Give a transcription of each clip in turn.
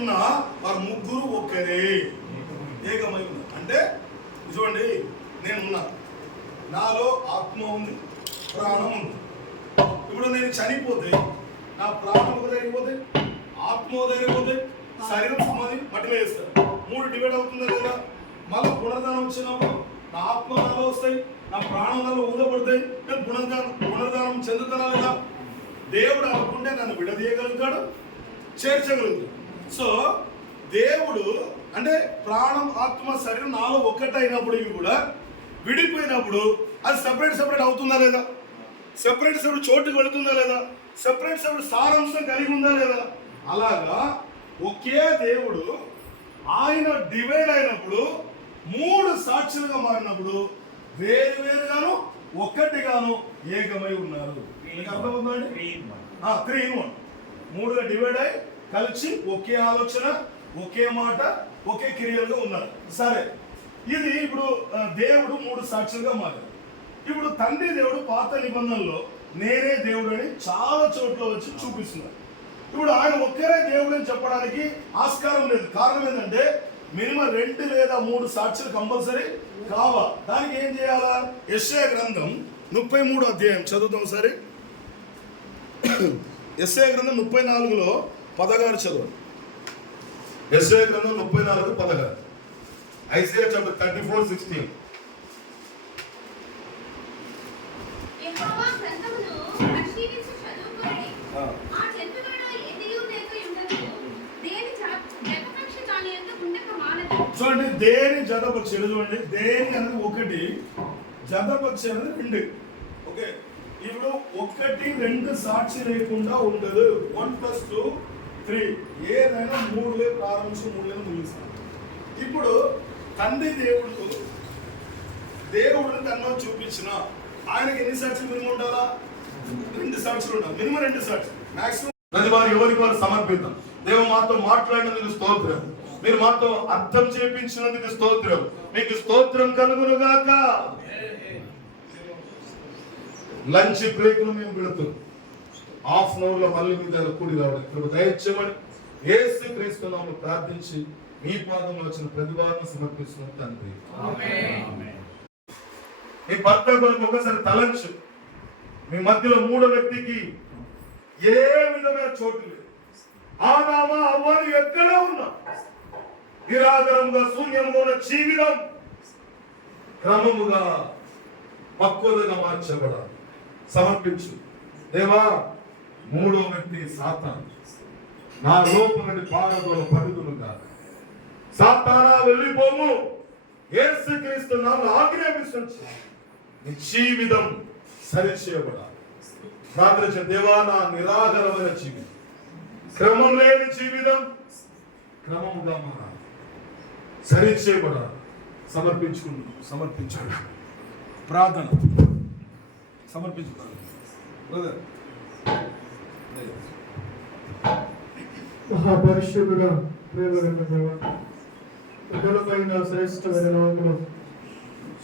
ఉన్నా వారు ముగ్గురు ఒక్కరే. ఏకమై ఉన్నారు. అంటే చూడండి నేను ఉన్నా నాలో ఆత్మ ఉంది ప్రాణం ఉంది. ఇప్పుడు నేను చనిపోతే నా ప్రాణం ఒకదైపోతే ఆత్మ ఒకదైపోతే శరీరం సమాధి మట్టిలో వేస్తారు. మూడు డివైడ్ అవుతుందా లేదా మళ్ళీ పునర్దానం వచ్చినప్పుడు నా ఆత్మ నాలో వస్తాయి నా ప్రాణం నాలో ఊదపడతాయి నేను పునర్దానం పునర్దానం చెందుతానా లేదా? దేవుడు అనుకుంటే నన్ను విడదీయగలుగుతాడు చేర్చగలుగుతాడు. సో దేవుడు అంటే ప్రాణం ఆత్మ శరీరం నాలో ఒక్కటైనప్పటికీ కూడా విడిపోయినప్పుడు అది సెపరేట్ సెపరేట్ అవుతుందా లేదా? సెపరేట్ సెపరేట్ చోటుకు వెళుతుందా లేదా? సెపరేట్ సెపరేట్ సారాంశం కలిగి ఉందా లేదా? అలాగా ఒకే దేవుడు ఆయన డివైడ్ అయినప్పుడు మూడు సాక్షులుగా మారినప్పుడు వేరు వేరుగాను ఒక్కటిగాను ఏకమై ఉన్నారు. అర్థమవుతుందండి త్రీ ఇన్ వన్ మూడుగా డివైడ్ అయి కలిసి ఒకే ఆలోచన ఒకే మాట ఒకే క్రియలుగా ఉన్నారు. సరే ఇది ఇప్పుడు దేవుడు మూడు సాక్షులుగా మారారు ఇప్పుడు తండ్రి దేవుడు పాత నిబంధనలో నేనే దేవుడు అని చాలా చోట్ల వచ్చి చూపిస్తున్నారు. ఇప్పుడు ఆయన ఒక్కరే దేవుడు అని చెప్పడానికి ఆస్కారం లేదు. కారణం ఏంటంటే మినిమం రెండు లేదా మూడు సాక్షులు కంపల్సరీ కావా దానికి ఏం చేయాలా? ఎస్ఏ గ్రంథం ముప్పై మూడు అధ్యాయం చదువుతాం సరే ఎస్ఏ గ్రంథం ముప్పై నాలుగులో పదగారు చదవండి. ఎస్ఏ గ్రంథం ముప్పై నాలుగు పదగారు ఐసీఆ చాప్టర్ థర్టీ ఫోర్ సిక్స్టీన్. చూడండి దేని జతపక్షి చూడండి. దేని అనేది ఒకటి జతపక్షి అనేది రెండు. ఓకే? ఇప్పుడు ఒకటి రెండు సాక్షి లేకుండా ఉండదు. One plus two three. ఏదైనా మూడులే ప్రారంభించి మూడులే ముగిస్తాం ఇప్పుడు తండ్రి దేవుడు దేవుడిని తనలో చూపించిన ఆయనకి ఎన్ని సాక్షులు మినిమం ఉండాలా? రెండు సాక్షులు ఉండాలి. మినిమం రెండు సాక్షులు మాక్సిమం ప్రతి వారు ఎవరికి వారు సమర్పిద్దాం. దేవు మాతో మాట్లాడినందుకు స్తోత్రం. మీరు మాతో అర్థం చేపించినందుకు స్తోత్రం. మీకు స్తోత్రం కలుగును గాక లంచ్ బ్రేక్లో మేము పెడుతున్నాం హాఫ్ అన్ అవర్లో మళ్ళీ మీ దగ్గర కూడి రావడం. ఇక్కడ దయచేయమని ఏసు క్రీస్తునామలు ప్రార్థించి మీ పాదంలో వచ్చిన ప్రతి వారిని సమర్పిస్తున్నాం తండ్రి. మీ భర్త కొరకు ఒకసారి తలంచు. మీ మధ్యలో మూడో వ్యక్తికి ఏ విధమైన చోటు లేదు. ఆదామా అవ్వని ఎక్కడ ఉన్నా నిరాదరంగా శూన్యంగా ఉన్న జీవితం క్రమముగా పక్వతగా మార్చబడాలి. సమర్పించు. దేవా మూడో వ్యక్తి సాతాను. నా లోపు నుండి పారదోల పరిధులుగా సాతానా వెళ్ళిపోము. యేసుక్రీస్తు నన్ను ఆజ్ఞాపిస్తుంది నీ జీవితం సరిచేయబడాలి. ప్రార్థన దేవా నా నిరాకరమైన జీవితం. క్రమం లేని జీవితం క్రమంగా మారాలి. సరిచేయబడాలి. సమర్పించుకుంటు సమర్పించాడు. ప్రార్థన. సమర్పించుకోవాలి బ్రదర్. మహాపరిశుద్ధుడ ప్రేమగల దేవ శ్రేష్టమైన నామములో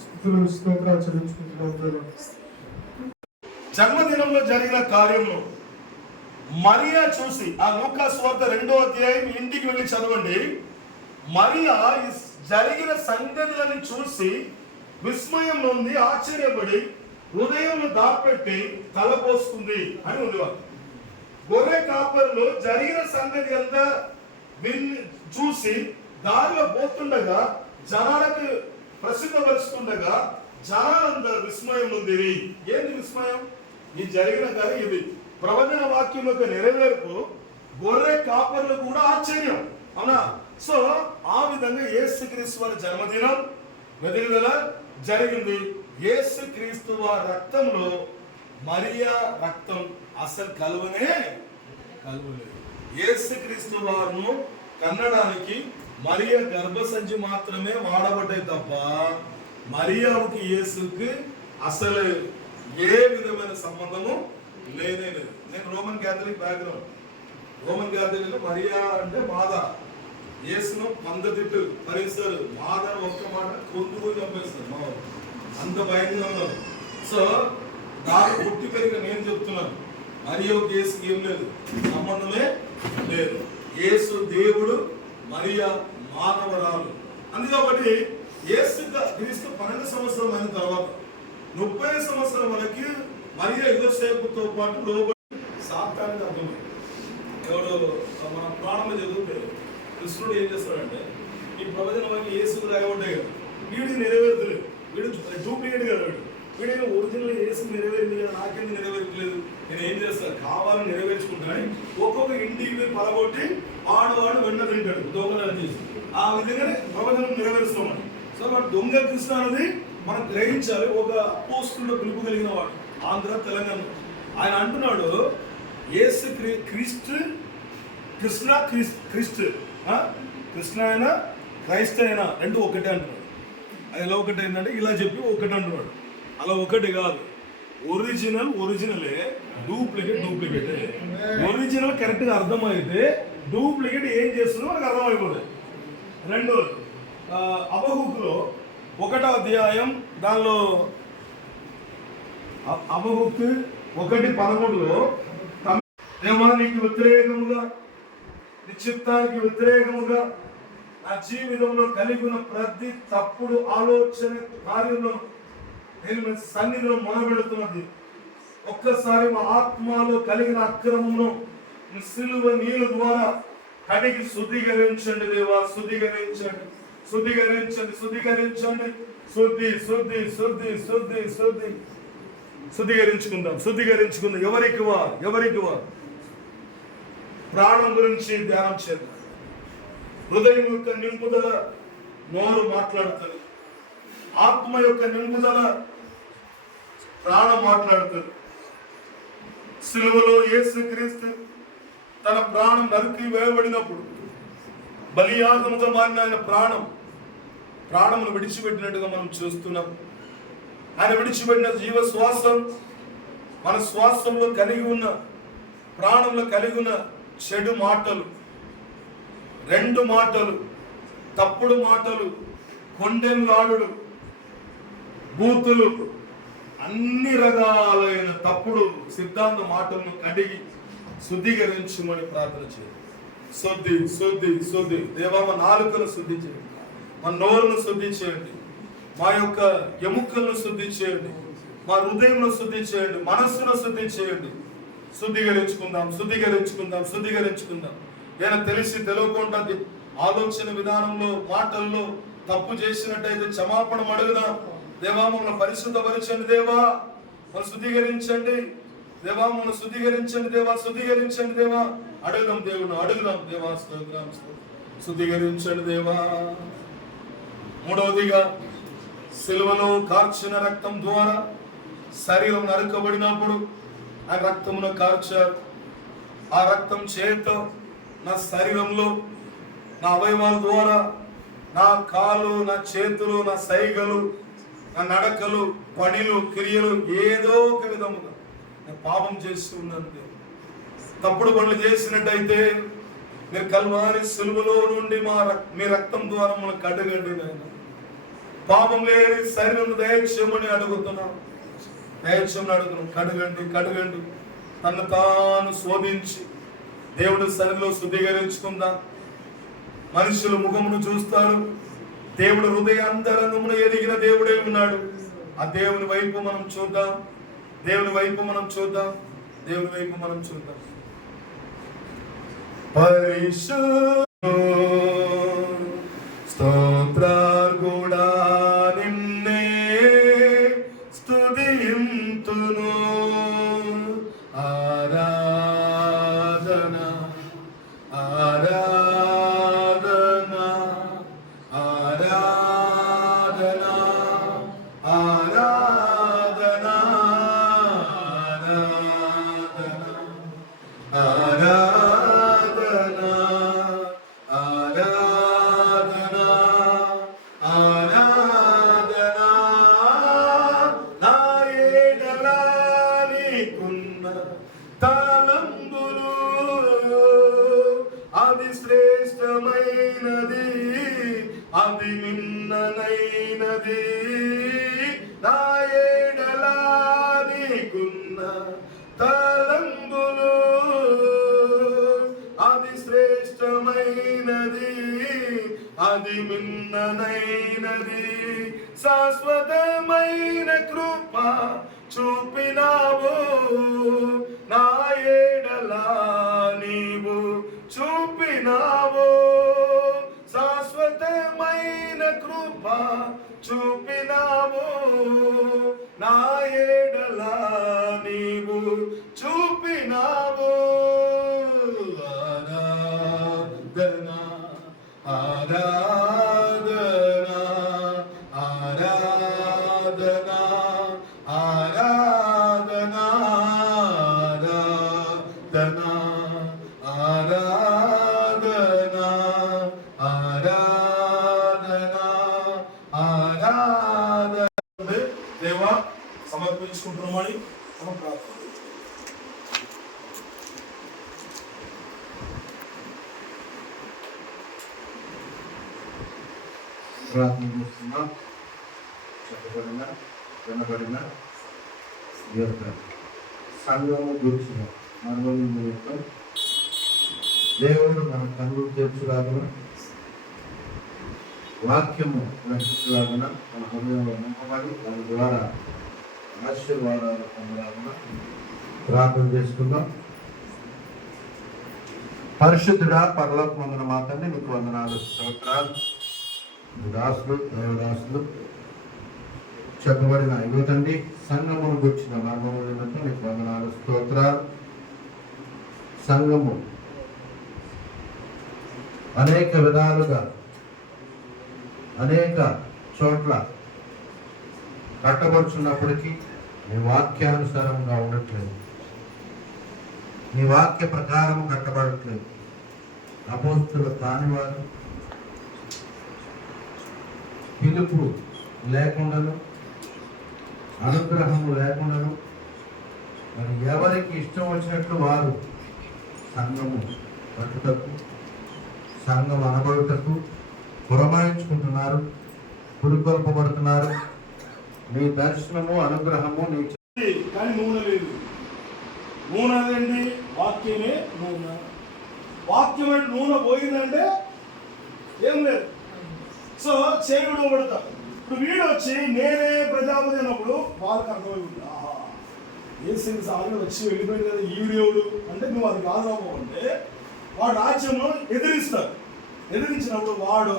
స్థుతులు స్తోత్రాలు చెల్లించుకుంటున్నాం జన్మదినంలో జరిగిన కార్యంలో మరియా చూసి ఆ లూకా స్వార్థ రెండో అధ్యాయం ఇంటికి వెళ్ళి చదవండి. మరియా జరిగిన సంగతులను చూసి విస్మయం నుండి ఆశ్చర్యపడి హృదయంలో దాపెట్టి తలపోస్తుంది అని ఉంది వాళ్ళు గొర్రె కాపర్లు జరిగిన సంగతి అంతా విన్ చూసి దారిలో పోతుండగా జనాలకు ప్రసిద్ధపరుస్తుండగా జనాలందరూ విస్మయం ఉంది ఏంది విస్మయం? ఇది జరిగిన కానీ ఇది. ప్రవచన వాక్యం యొక్క నెరవేర్పు గొర్రె కాపర్లు కూడా ఆశ్చర్యం. అవునా? సో ఆ విధంగా యేసుక్రీస్తు వారి జన్మదినం వెలుగుదల జరిగింది. యేసుక్రీస్తు వారి రక్తంలో మరియా రక్తం అసలు కలువనే కలువలేదు. ఏసుక్రీస్తు వారు కన్నడానికి మరియ గర్భసంచి మాత్రమే వాడబడ్డాయి తప్ప మరియాకి యేసుకి అసలు ఏ విధమైన సంబంధము లేదే లేదు. నేను Roman Catholic background. Roman Catholic Maria అంటే మాధ యేసును పందతిట్టు పరిస్తారు బాధ ఒక్క మాట కొందుకు చంపేస్తారు. మా అంత భయంగా ఉన్నారు. సో నాకు పుట్టి పెరిగిన నేను చెప్తున్నాను. మరియు కేసు ఏం లేదు. సంబంధమే లేదు. యేసు దేవుడు మరియా మానవరాలు. అందుకబట్టి కాబట్టి యేసు క్రీస్తు పన్నెండు సంవత్సరం అయిన తర్వాత ముప్పై సంవత్సరం వరకు మరియా సేపుతో పాటు లోబడి సాత్తానికి అర్థమైంది ఎవడు మన ప్రాణంలో చదివితే కృష్ణుడు ఏం చేస్తాడంటే ఈ ప్రవచనం వల్ల యేసు రాయబడ్డాయి కదా. వీడికి నెరవేరుతులేదు వీడు డూప్లికేట్ కదా వీడు. వీడేమో ఒరిజినల్ చేసి నెరవేరింది కదా నాకెందుకు నెరవేర్చలేదు నేను ఏం చేస్తాను కావాలని నెరవేర్చుకుంటానని ఒక్కొక్క ఇంటికి పోయి పలగొట్టి ఆడవాడు వెన్న తింటాడు దొంగలను చేసి. ఆ విధంగానే ప్రవచనం నెరవేరుస్తామని. సో వాడు దొంగ కృష్ణ అనేది మనం గ్రహించాలి ఒక పోస్టుల్లో పిలుపు కలిగిన వాడు ఆంధ్ర తెలంగాణ. ఆయన అంటున్నాడు ఏసు క్రీ క్రీస్ట్ కృష్ణ క్రీస్ క్రీస్తు కృష్ణ అయినా క్రైస్త అయినా రెండు ఒకటే అంటున్నాడు. అది ఎలా ఒకటి ఏంటంటే ఇలా చెప్పి ఒకటి అంటున్నాడు. అలా ఒకటి కాదు. ఒరిజినల్ ఒరిజినలే డూప్లికేట్ డూప్లికేట్ ఒరిజినల్ కరెక్ట్గా అర్థమైతే డూప్లికేట్ ఏం చేస్తుందో మనకు అర్థమైపోతుంది రెండోది ఆ, అబహుకులో ఒకటో అధ్యాయం దానిలో అవహుక్ ఒకటి పదమూడులో తమ- దేవానికి వ్యతిరేకముగా నిశ్చిత్తానికి వ్యతిరేకముగా నా జీవితంలో కలిగిన ప్రతి తప్పుడు ఆలోచన కార్యంలో నేను మీ సన్నిధిలో మొనబెడుతున్నది ఒక్కసారి మా ఆత్మలో కలిగిన అక్రమమును సిలువ నీళ్ళ ద్వారా కడిగి శుద్ధీకరించండి దేవా శుద్ధీకరించండి శుద్ధీకరించండి శుద్ధీకరించండి. శుద్ధి శుద్ధి శుద్ధి శుద్ధి శుద్ధి. శుద్ధీకరించుకుందాం శుద్ధీకరించుకుందాం. ఎవరికి వా ఎవరికి వా ప్రాణం గురించి ధ్యానం చేద్దాం. హృదయం యొక్క నింపుదల నోరు మాట్లాడుతుంది. ఆత్మ యొక్క నింపుదల ప్రాణం మాట్లాడుతుంది. సిలువలో యేసుక్రీస్తు తన ప్రాణం నరికి వేయబడినప్పుడు బలియాగముగా మారిన ఆయన ప్రాణం ప్రాణమును విడిచిపెట్టినట్టుగా మనం చూస్తున్నాం. ఆయన విడిచిపెట్టిన జీవ శ్వాసం మన శ్వాసంలో కలిగి ఉన్న ప్రాణంలో కలిగి ఉన్న చెడు మాటలు రెండు మాటలు తప్పుడు మాటలు కొండెంలాడు బూతులు అన్ని రకాలైన తప్పుడు సిద్ధాంత మాటలను కడిగి శుద్ధీకరించమని ప్రార్థన చేయండి. శుద్ధి శుద్ధి శుద్ధి. దేవా నాలుకను శుద్ధి చేయండి మా నోరును శుద్ధి చేయండి మా యొక్క ఎముకలను శుద్ధి చేయండి మా హృదయంను శుద్ధి చేయండి మనస్సును శుద్ధి చేయండి శుద్ధీకరించుకుందాం శుద్ధీకరించుకుందాం శుద్ధీకరించుకుందాం. నేను తెలిసి తెలియకుండా ఆలోచన విధానంలో మాటల్లో తప్పు చేసినట్టయితే క్షమాపణ అడుగుదాం. దేవా మమ్మల్ని పరిశుద్ధపరచండి దేవా. మనం శుద్ధీకరించండి. దేవా మనం శుద్ధీకరించండి దేవా శుద్ధీకరించండి దేవా. అడుగుదాం దేవుని అడుగుదాం దేవా స్తోత్రం శుద్ధీకరించండి దేవా. మూడవదిగా సిలువలో కార్చిన రక్తం ద్వారా శరీరం నరకబడినప్పుడు ఆ రక్తమును కార్చారు. ఆ రక్తం చేత నా శరీరంలో నా అవయవాల ద్వారా నా కాలు నా చేతులు నా సైగలు నా నడకలు పనిలు క్రియలు ఏదో ఒక విధముగా నేను పాపం చేస్తూ ఉన్నాను దేవుడు. తప్పుడు పనులు చేసినట్టయితే మీరు కల్వారి సులువులో నుండి మా రక్- మీ రక్తం ద్వారా మనం కడగండి నాయన. పాపం లేని శరీరం దయచేయమని అడుగుతున్నాం. దయచేయమని అడుగుతున్నాం. కడగండి కడగండి. తను తాను శోధించి దేవుడి సన్నిధిలో శుద్ధీకరించుకుందాం. మనుషులు ముఖమును చూస్తారు. దేవుడు హృదయాంతరంగమున ఎదిగిన దేవుడే ఉన్నాడు. ఆ దేవుని వైపు మనం చూద్దాం. దేవుని వైపు మనం చూద్దాం. దేవుని వైపు మనం చూద్దాం. పరిశుద్ధ స్తోత్రార్గుడా నిన్నే స్తుతింతును ఆరాధన అది మిన్ననైనది శాశ్వతమైన కృప చూపినావు. నా ఏడలా నీవు చూపినావు. శాశ్వతమైన కృప చూపినావు. నా ఏడలా సమర్పించుకుంటున్నామని మనం ప్రార్థన. ప్రార్థన చేస్తున్నాం. చెప్పబడిన వినబడిన యొక్క సంఘము గురించిన మనలో నిమిత్తం దేవుడు మన కన్నులు తెచ్చులాగున వాక్యము గ్రహించలాగున. మన హృదయంలో నింపబడి దాని ద్వారా ఆశీర్వాదాలు పొందలాగున ప్రార్థన చేసుకుందాం. పరిశుద్ధుడా పరలోక మందున మాత్రమే నీకు వందనాలు స్తోత్రాలు. దాసులు దేవదాసులు చెప్పబడిన యువతండి సంగమును సంఘమును గుర్చిన మర్మములను నీకు వందనాలు స్తోత్రాలు. సంఘము అనేక విధాలుగా అనేక చోట్ల కట్టబడుచున్నప్పటికీ నీ వాక్యానుసారంగా ఉండట్లేదు. నీ వాక్య ప్రకారం కట్టబడట్లేదు. అపోస్తులు కానివారు పిలుపు లేకుండాను అనుగ్రహము లేకుండాను మరి ఎవరికి ఇష్టం వచ్చినట్లు వారు సంఘము పట్టుటకు సంఘం అనబడుటకు పురమాయించుకుంటున్నారు పురుకొల్పబడుతున్నారు. నీ దర్శనము అనుగ్రహము నీ కానీ నూనె లేదు నూనె వాక్యమే నూనె వాక్యం అంటే నూనె పోయిందంటే ఏం లేదు. సో చేయుడు పడతా. ఇప్పుడు వీడు వచ్చి నేనే ప్రజాపతి అన్నప్పుడు వాళ్ళకి అర్థమైంది ఆహా ఏ సెన్స్ ఆల్రెడీ వచ్చి వెళ్ళిపోయింది కదా ఈవిడేవుడు అంటే నువ్వు అది కాదు అంటే వాడు రాజ్యంలో ఎదిరిస్తారు ఎదిరించినప్పుడు వాడు